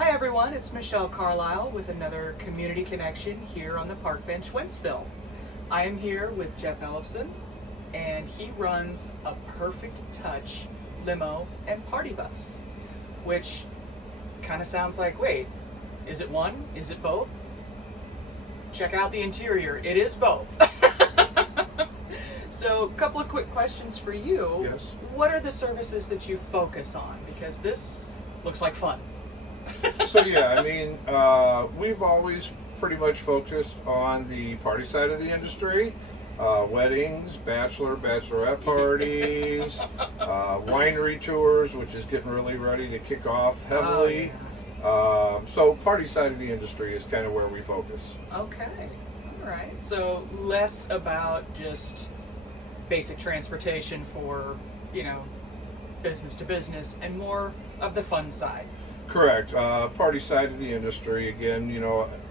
Hi everyone, it's Michelle Carlisle with another Community Connection here on the Park Bench, Wentzville. I am here with Jeff Ellefson, and he runs a Perfect Touch limo and party bus, which kind of sounds like, wait, is it one? Is it both? Check out the interior. It is both. So, a couple of quick questions for you. Yes. What are the services that you focus on? Because this looks like fun. So yeah, I mean, we've always pretty much focused on the party side of the industry. Weddings, bachelorette parties, winery tours, which is getting really ready to kick off heavily. So party side of the industry is kind of where we focus. Okay, all right. So less about just basic transportation for, business to business, and more of the fun side. Correct. Party side of the industry, again,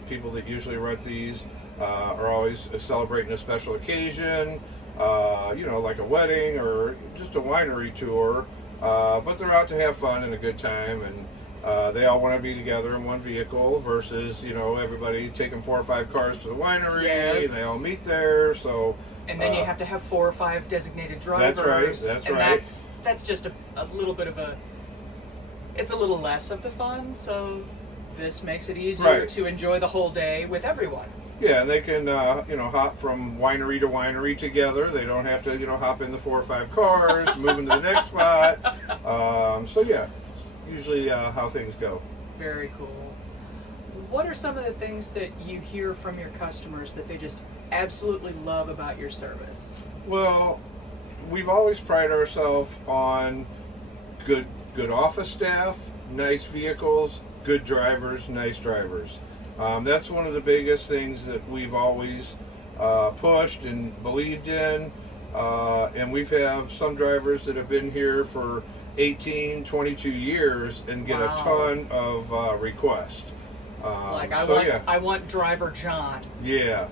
people that usually rent these are always celebrating a special occasion, like a wedding or just a winery tour, but they're out to have fun and a good time, and they all want to be together in one vehicle versus, everybody taking 4 or 5 cars to the winery, Yes. and they all meet there, so... And then you have to have 4 or 5 designated drivers. That's and right. That's just a little bit of it's a little less of the fun, so this makes it easier Right. to enjoy the whole day with everyone. Yeah, and they can, hop from winery to winery together. They don't have to, hop in the 4 or 5 cars, move into the next spot. So yeah, usually how things go. Very cool. What are some of the things that you hear from your customers that they just absolutely love about your service? Well, we've always prided ourselves on good office staff, nice vehicles, good drivers, nice drivers. That's one of the biggest things that we've always pushed and believed in. And we've had some drivers that have been here for 18, 22 years and get Wow. a ton of requests. I want driver John. Yeah.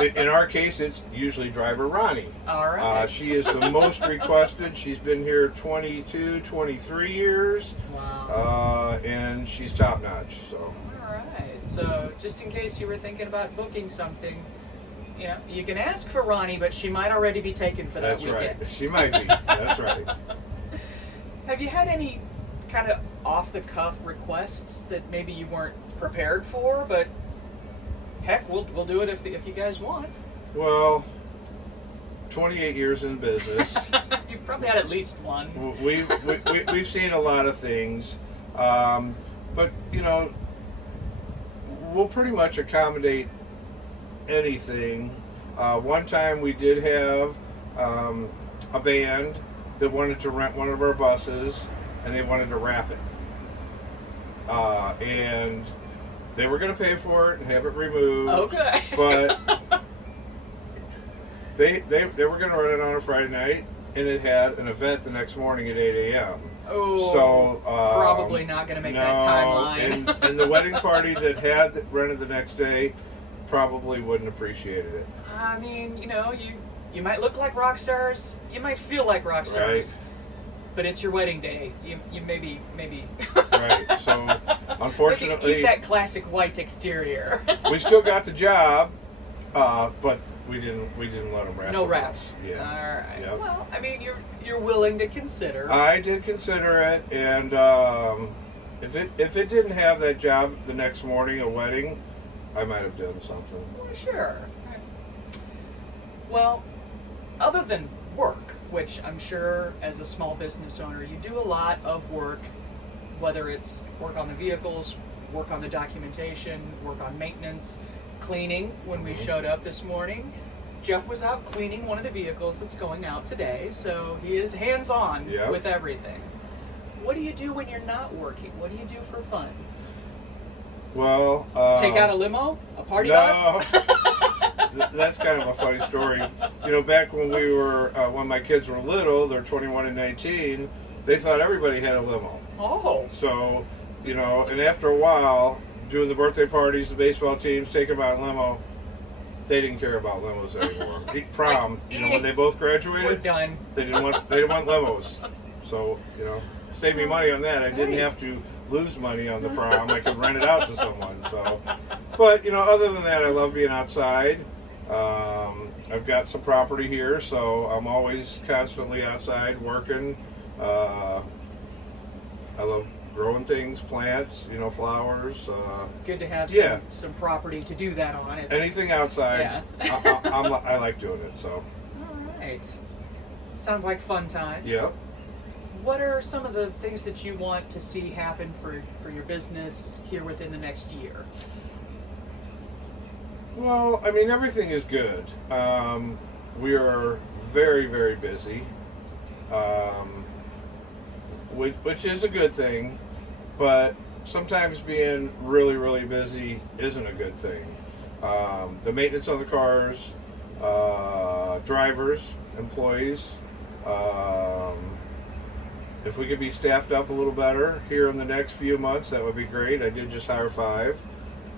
In our case, it's usually driver Ronnie. All right. She is the most requested. She's been here 22, 23 years. Wow. And she's top notch. So. All right. So just in case you were thinking about booking something, you can ask for Ronnie, but she might already be taken for that That's weekend. right. She might be. That's right. Have you had any kind of off-the-cuff requests that maybe you weren't prepared for, but heck, we'll do it if you guys want? Well, 28 years in business. You've probably had at least one. We've seen a lot of things, but we'll pretty much accommodate anything. One time we did have a band that wanted to rent one of our buses, and they wanted to wrap it. And they were going to pay for it and have it removed. Okay. But they were going to run it on a Friday night, and it had an event the next morning at 8 a.m. Oh, So probably not going to make that timeline. and the wedding party that had rented the next day probably wouldn't appreciated it. I mean, you might look like rock stars, you might feel like rock stars, but it's your wedding day. You maybe. Right. So unfortunately, keep that classic white exterior. we still got the job, but we didn't let them wrap. No the wrap. bus. Yeah. All right. Yep. Well, I mean, you're willing to consider. I did consider it, and if it didn't have that job the next morning, a wedding, I might have done something. Well, sure. Well, other than work, which I'm sure as a small business owner you do a lot of work, whether it's work on the vehicles, work on the documentation, work on maintenance, cleaning. When we showed up this morning, Jeff was out cleaning one of the vehicles that's going out today, so he is hands-on Yep. with everything. What do you do when you're not working? What do you do for fun? Well, Take out a limo? A party no. bus? That's kind of a funny story. Back when when my kids were little, they're 21 and 19, they thought everybody had a limo. Oh. So, and after a while, doing the birthday parties, the baseball teams, taking them out in limo, they didn't care about limos anymore. Prom, when they both graduated, We're done. they didn't want limos. So, save me money on that. I didn't have to lose money on the prom, I could rent it out to someone. So, but other than that, I love being outside. I've got some property here, so I'm always constantly outside working. I love growing things, plants, flowers. It's good to have yeah. some property to do that on. It's, Anything outside, Yeah. I like doing it. So, all right. Sounds like fun times. yeah. What are some of the things that you want to see happen for your business here within the next year? Well, I mean, everything is good. We are very, very busy, which is a good thing, but sometimes being really, really busy isn't a good thing. The maintenance on the cars, drivers, employees, if we could be staffed up a little better here in the next few months, that would be great. I did just hire 5.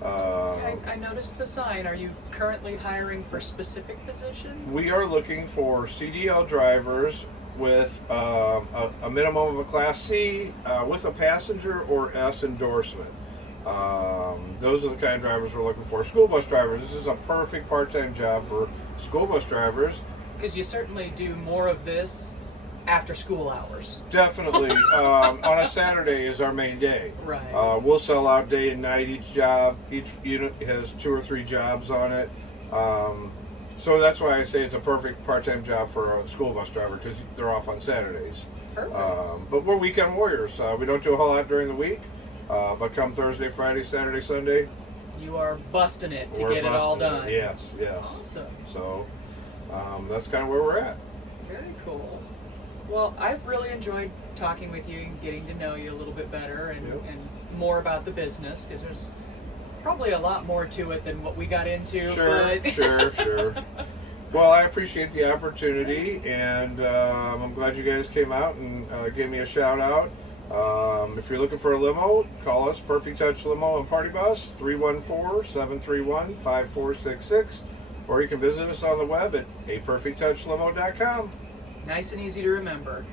I noticed the sign. Are you currently hiring for specific positions? We are looking for CDL drivers with a minimum of a Class C with a passenger or S endorsement. Those are the kind of drivers we're looking for. School bus drivers. This is a perfect part-time job for school bus drivers. Because you certainly do more of this after school hours. Definitely. On a Saturday is our main day. Right. We'll sell out day and night each job. Each unit has 2 or 3 jobs on it. So that's why I say it's a perfect part-time job for a school bus driver because they're off on Saturdays. Perfect. But we're weekend warriors. We don't do a whole lot during the week. But come Thursday, Friday, Saturday, Sunday, You are busting it to we're get it all busting done. it. Yes, yes. Awesome. So that's kind of where we're at. Very cool. Well, I've really enjoyed talking with you and getting to know you a little bit better and, Yep. and more about the business because there's probably a lot more to it than what we got into. Sure, but sure. Well, I appreciate the opportunity, and I'm glad you guys came out and gave me a shout out. If you're looking for a limo, call us, Perfect Touch Limo and Party Bus, 314-731-5466, or you can visit us on the web at aperfecttouchlimo.com. Nice and easy to remember.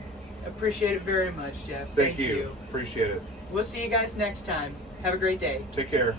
Appreciate it very much, Jeff. Thank you. Appreciate it. We'll see you guys next time. Have a great day. Take care.